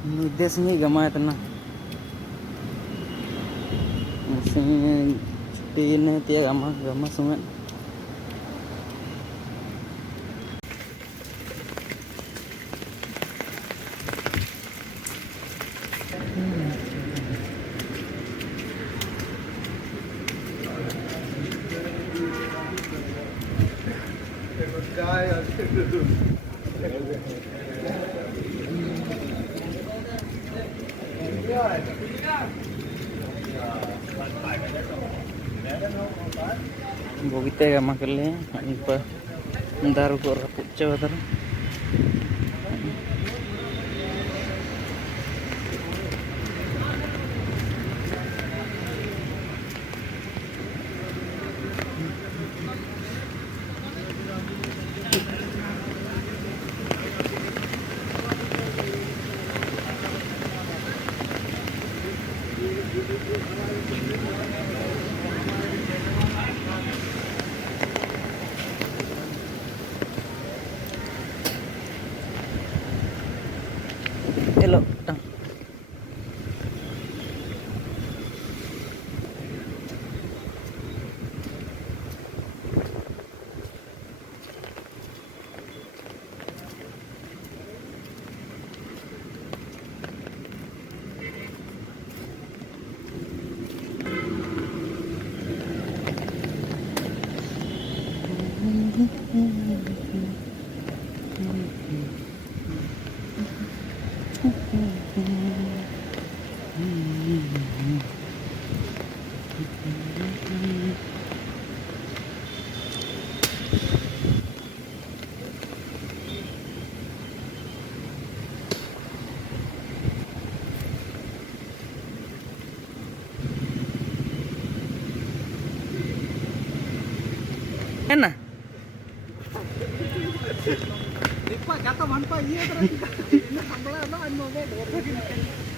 Desnya gama itu na, masih cuti ini tiap gama gama semua. Bogite gama kerle, ini pa daru ko raput coba taru. Hello, tang. Enak. Pak kata manpa iya terus ini sampelan lo anu mau bawa begini.